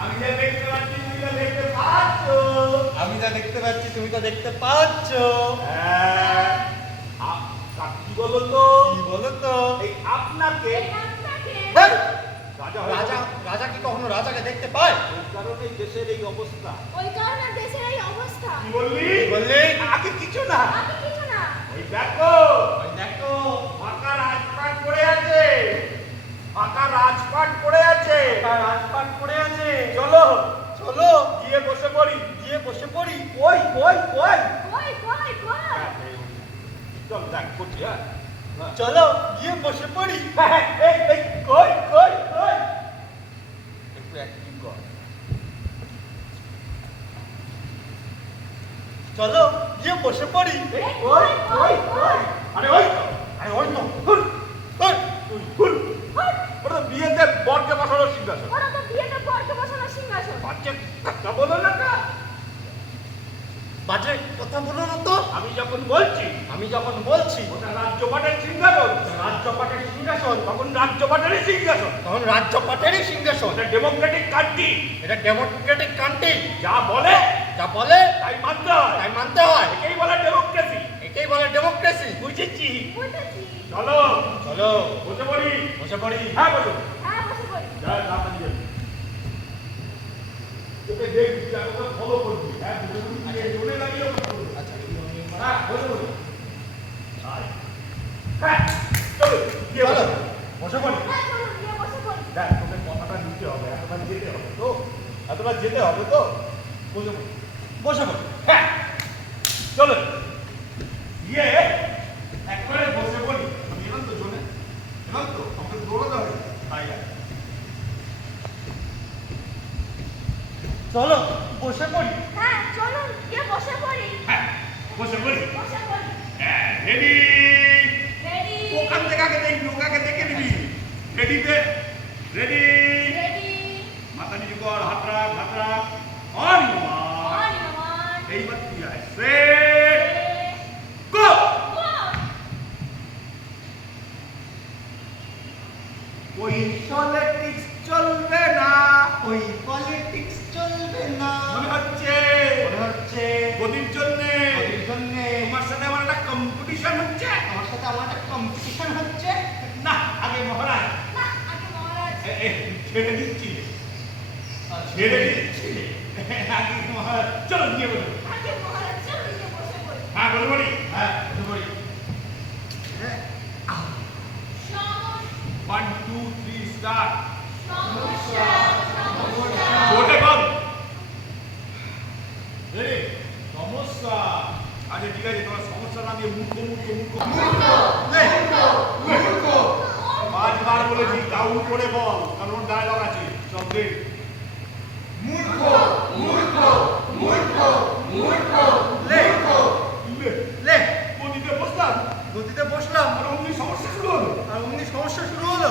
আমি যা দেখতে পাচ্ছি তুমি তো দেখতে পাচ্ছ। আমি যা দেখতে পাচ্ছি তুমি তো দেখতে পাচ্ছ হ্যাঁ। আপ- তা কি বলো তো কি বলো তো এই আপনাকে রাজা রাজা রাজা কি কখনো রাজাকে দেখতে পায়? এই কারণেই দেশের এই অবস্থা। ওই কারণে দেশের এই অবস্থা। কি বললি? বললি? আগে কিছু না আগে কিছু না ওই দেখো ওই দেখো ফাঁকা রাজপাট পড়ে আছে ফাঁকা রাজপাট পড়ে আছে তার রাজপাট পড়ে আছে চলো চলো গিয়ে বসে পড়ি গিয়ে বসে পড়ি ওই ওই ওই কই কই কই চল দেখ হ্যাঁ। চলো গিয়ে বসে পড়ি এই এই কই কই কই একটু অ্যাক্টিং কর চলো গিয়ে বসে পড়ি কই কই কই আরে ওই তো, আরে ওই তো তুই হুল হট, ওটা তো বিয়েতে বরকে বসানো সিংহাসন ওরা তো বিয়েতে বরকে বসানো সিংহাসন বাচ্চা কথা বলো না কথা বলো না তো। আমি যখন বলছি আমি যখন বলছি ওটা রাজ্যপাটের সিংহাসন। রাজ্যপাটের সিংহাসন তখন রাজ্যপাটেরই সিংহাসন। তখন রাজ্যপাটেরই সিংহাসন। ওটা ডেমোক্রেটিক কান্ট্রি। এটা ডেমোক্রেটিক কান্ট্রি। যা বলে যা বলে তাই মানতে হয়। তাই মানতে হয়। একেই বলে ডেমোক্রেসি। একেই বলে ডেমোক্রেসি। বুঝেছি। বুঝেছি। চলো। চলো। বসে পড়ি। বসে পড়ি। হ্যাঁ বসো। হ্যাঁ বসে পড়ি। যা যা তোকে ফলো করবি হ্যাঁ বসে পড়ি আগে জোরে লাগিয়ে আচ্ছা হ্যাঁ বসে পড়ি আয়। হ্যাঁ চলো গিয়ে চলো বসো বসে পড়ি হ্যাঁ চলুন গিয়ে বসে পড়ি দেখ তোকে কথাটা নিতে হবে এতটা যেতে হবে তো? এতটা যেতে হবে তো? বসে পড়ি। বসে পড়ি। হ্যাঁ। চলো। গিয়ে একবারে বসে পড়ি। আমি এলাম তো জোনে। এলাম তো আমাকে দৌড়াতে হবে। তাই চলো বসে পড়ি। হ্যাঁ চলুন গিয়ে বসে পড়ি। হ্যাঁ বসে পড়ি। বসে পড়ি। হ্যাঁ রেডি। রেডি। ওখান থেকে আগে দেখবি ওখানে দেখে নিবি। রেডিতে রেডি রেডি মাথা নিচু কর হাত রাখ হাত রাখ। অন অন এইবার তুই আয় সেট গো ওই পলিটিক্স চলবে না ওই পলিটিক্স চলবে না। মনে হচ্ছে? মনে হচ্ছে। গদির জন্য। ওদের জন্যে। তোমার সাথে আমার একটা কম্পিটিশন হচ্ছে। আমার সাথে আমার একটা কম্পিটিশন হচ্ছে। না আগে মহারাজ না আগে মহারাজ এ, এ, ছেড়ে দিচ্ছি ছেড়ে দিচ্ছি আগে মহারাজ চলো গিয়ে হ্যাঁ বলো হ্যাঁ টু থ্রি স্টার্ট সমস্যা সমস্যা আচ্ছা ঠিক আছে তোমার সমস্যা না দিয়ে মূর্খ মূর্খ মূর্খ লে, মূর্খ পাঁচবার বলেছি ডাউন করে বল কারণ ডায়লগ আছে শব্দে মূর্খ মূর্খ মূর্খ মূর্খ লে। লে। লে। গদিতে বসলাম। গতিতে বসলাম। আর অমনি সমস্যা শুরু হলো। আর অমনি সমস্যা শুরু হলো?